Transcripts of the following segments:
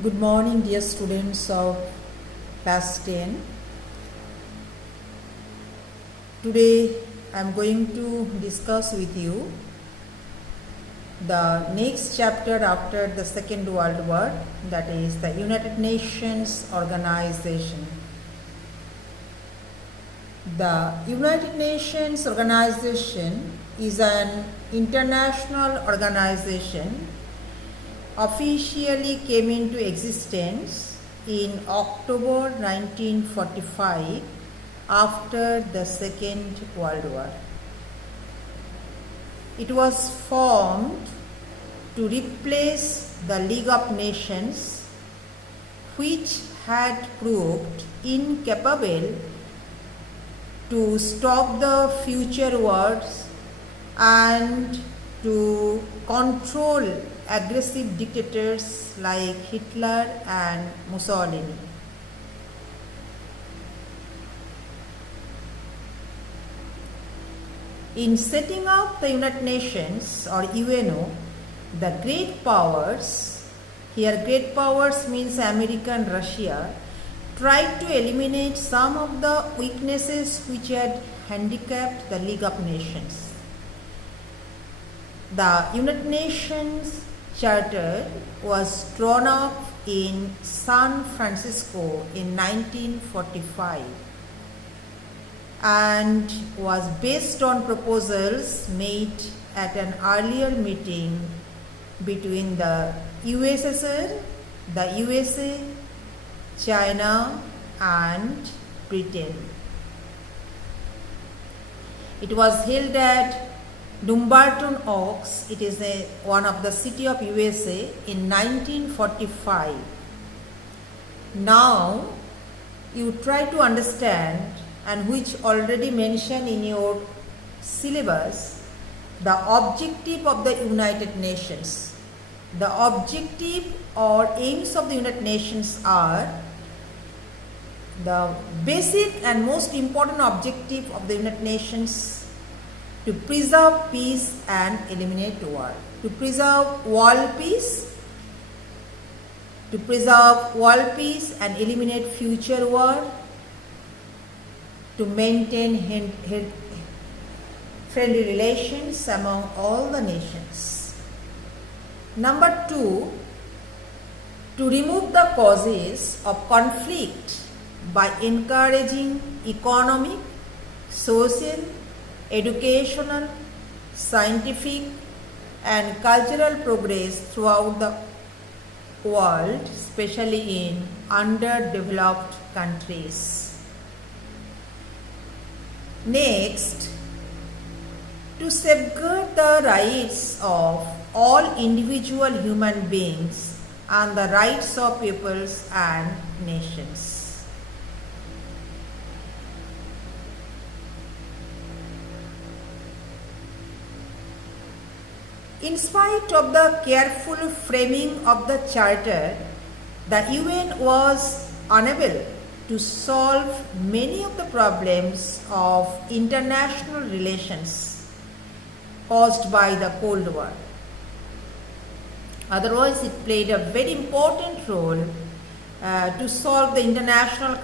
Good morning, dear students of class 10. Today I am going to discuss with you the next chapter after the Second World War, that is the United Nations Organization. The United Nations Organization is an international organization officially came into existence in October 1945 after the Second World War. It was formed to replace the League of Nations, which had proved incapable to stop the future wars and to control aggressive dictators like Hitler and Mussolini. In setting up the United Nations or UNO, the great powers, here great powers means America and Russia, tried to eliminate some of the weaknesses which had handicapped the League of Nations. The United Nations Charter was drawn up in San Francisco in 1945 and was based on proposals made at an earlier meeting between the USSR, the USA, China and Britain. It was held at Dumbarton Oaks, it is one of the city of USA, in 1945. Now you try to understand, and which already mentioned in your syllabus, the objective of the United Nations. The objective or aims of the United Nations are the basic and most important objective of the United Nations to preserve peace and eliminate war. To preserve world peace, and eliminate future war, to maintain friendly relations among all the nations. Number 2, to remove the causes of conflict by encouraging economic, social, educational, scientific and cultural progress throughout the world, especially in underdeveloped countries. Next, to safeguard the rights of all individual human beings and the rights of peoples and nations. In spite of the careful framing of the Charter, the UN was unable to solve many of the problems of international relations caused by the Cold War. Otherwise, it played a very important role to solve the international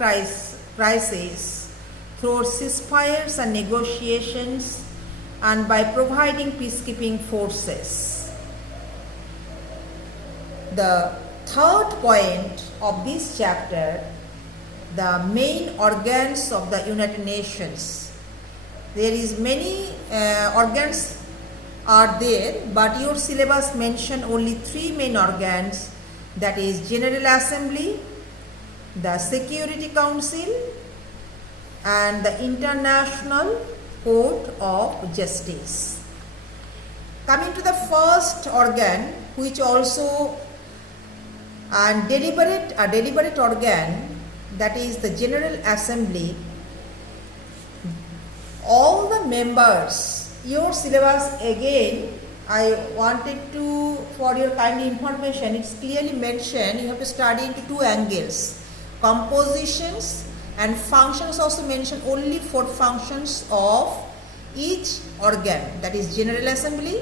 crisis through ceasefires and negotiations and by providing peacekeeping forces. The third point of this chapter, the main organs of the United Nations. There is many organs are there, but your syllabus mention only 3 main organs, that is General Assembly, the Security Council and the International Court of Justice. Coming to the first organ, which also a deliberate organ, that is the General Assembly. All the members, your syllabus again, I wanted to, for your kind information, it's clearly mentioned you have to study into 2 angles. Compositions and functions also mentioned only 4 functions of each organ, that is General Assembly,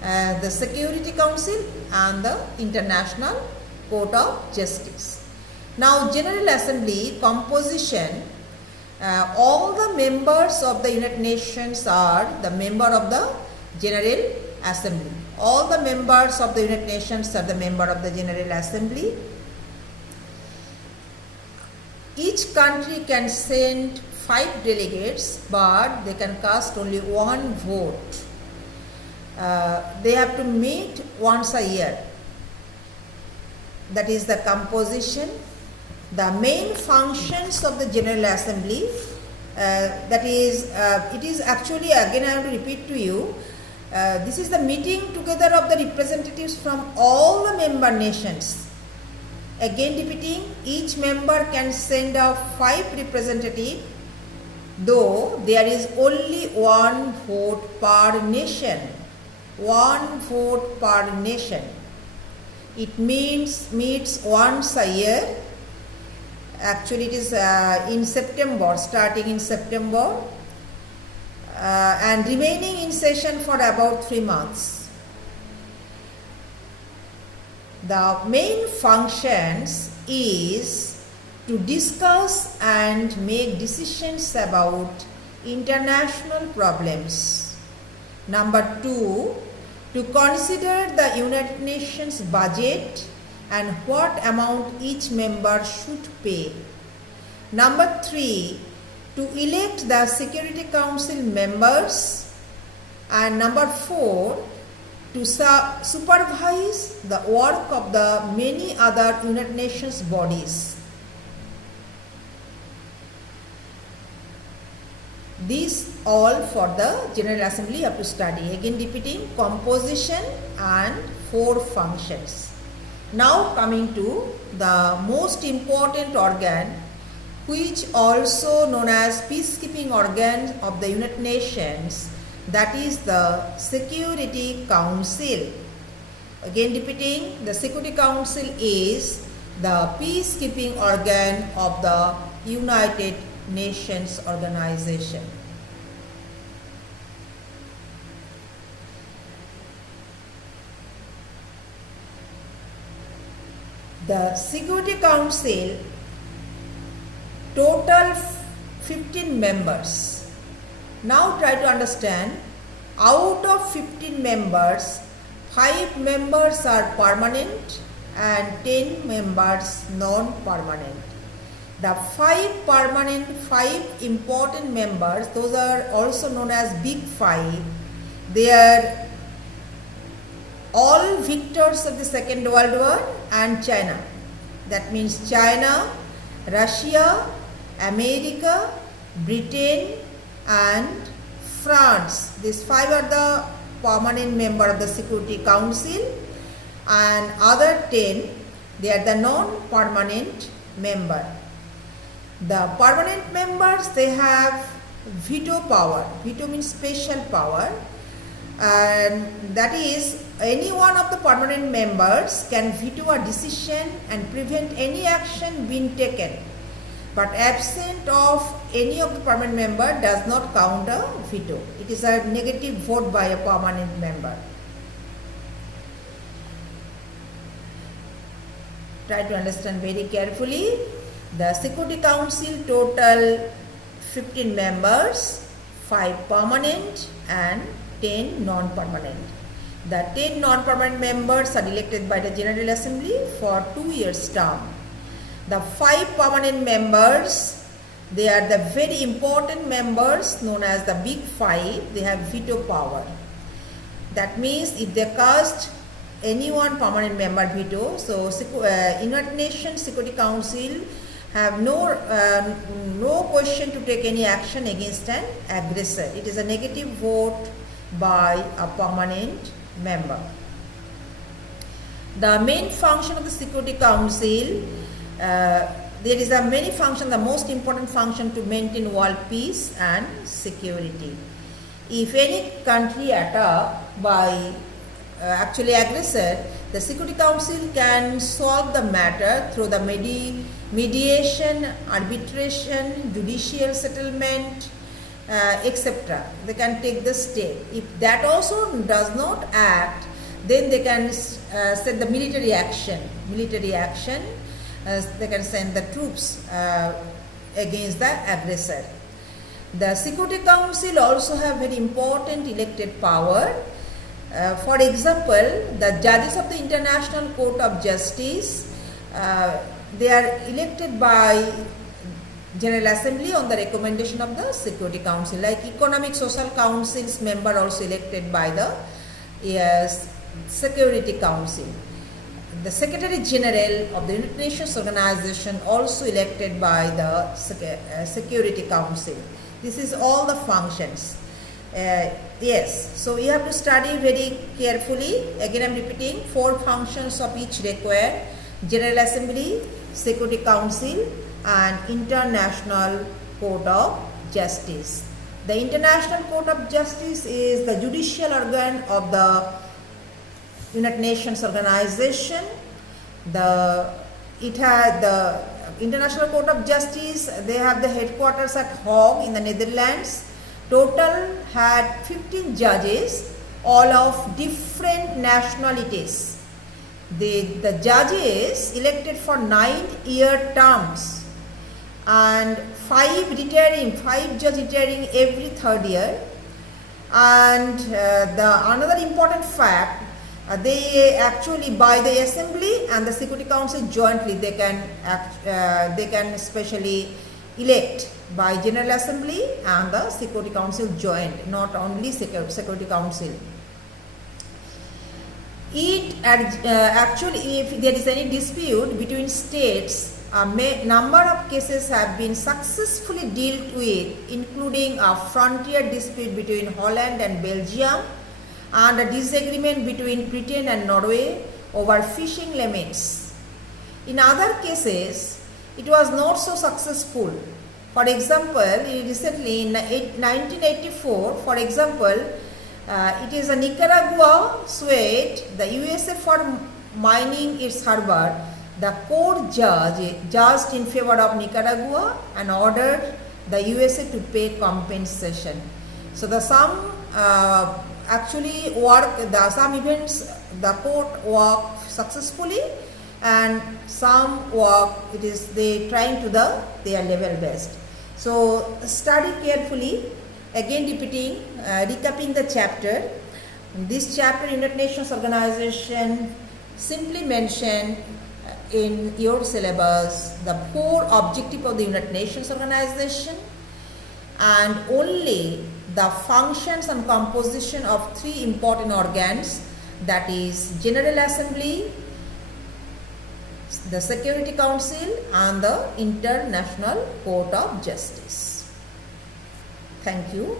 the Security Council and the International Court of Justice. Now, General Assembly composition, all the members of the United Nations are the member of the General Assembly. All the members of the United Nations are the member of the General Assembly. Each country can send 5 delegates, but they can cast only 1 vote. They have to meet once a year. That is the composition. The main functions of the General Assembly, it is actually, again I have to repeat to you, this is the meeting together of the representatives from all the member nations. Again repeating, each member can send out 5 representatives, though there is only 1 vote per nation. 1 vote per nation. It meets once a year. Actually, it is in September, starting in September, and remaining in session for about 3 months. The main functions is to discuss and make decisions about international problems. Number 2, to consider the United Nations budget and what amount each member should pay. Number 3, to elect the Security Council members. And number 4, to supervise the work of the many other United Nations bodies. These all for the General Assembly you have to study. Again repeating, composition and 4 functions. Now coming to the most important organ, which also known as peacekeeping organ of the United Nations, that is the Security Council. Again repeating, the Security Council is the peacekeeping organ of the United Nations organization. The Security Council total 15 members. Now try to understand, out of 15 members, 5 members are permanent and 10 members non-permanent. The 5 permanent, 5 important members, those are also known as Big 5. They are all victors of the Second World War and China. That means China, Russia, America, Britain and France. These 5 are the permanent member of the Security Council, and other 10, they are the non-permanent member. The permanent members, they have veto power. Veto means special power, and that is any one of the permanent members can veto a decision and prevent any action being taken. But absent of any of the permanent member does not count a veto. It is a negative vote by a permanent member. Try to understand very carefully. The Security Council total 15 members, 5 permanent and 10 non-permanent. The 10 non-permanent members are elected by the General Assembly for 2 years term. The 5 permanent members, they are the very important members known as the Big 5. They have veto power. That means if they cast any one permanent member veto, so United Nations Security Council have no question to take any action against an aggressor. It is a negative vote by a permanent member. The main function of the Security Council, there is a many function. The most important function to maintain world peace and security. If any country attacked by actually aggressor, the Security Council can solve the matter through the mediation, arbitration, judicial settlement, etc. They can take the step. If that also does not act, then they can set the military action. They can send the troops against the aggressor. The Security Council also have very important elected power. For example, the judges of the International Court of Justice, they are elected by General Assembly on the recommendation of the Security Council. Like Economic Social Council's member also elected by the Security Council. The Secretary General of the United Nations Organization also elected by the Security Council. This is all the functions. Yes, so you have to study very carefully. Again, I am repeating, 4 functions of each required: General Assembly, Security Council, and International Court of Justice. The International Court of Justice is the judicial organ of the United Nations Organization. It had the International Court of Justice. They have the headquarters at Hague in the Netherlands. Total had 15 judges, all of different nationalities. The judges elected for 9-year terms, and 5 judges retiring every 3rd year. And another important fact, they actually, by the Assembly and the Security Council jointly, they can specially elect by General Assembly and the Security Council joint, not only Security Council. Actually, if there is any dispute between states, a number of cases have been successfully dealt with, including a frontier dispute between Holland and Belgium, and a disagreement between Britain and Norway over fishing limits. In other cases, it was not so successful. For example, recently in 1984, for example, it is a Nicaragua sued the USA for mining its harbor. The court judged in favor of Nicaragua and ordered the USA to pay compensation. So some events the court worked successfully, and some work they trying to their level best. So study carefully. Again recapping the chapter. This chapter, United Nations Organization, simply mentioned in your syllabus the 4 objectives of the United Nations Organization, and only the functions and composition of 3 important organs, that is General Assembly, the Security Council, and the International Court of Justice. Thank you.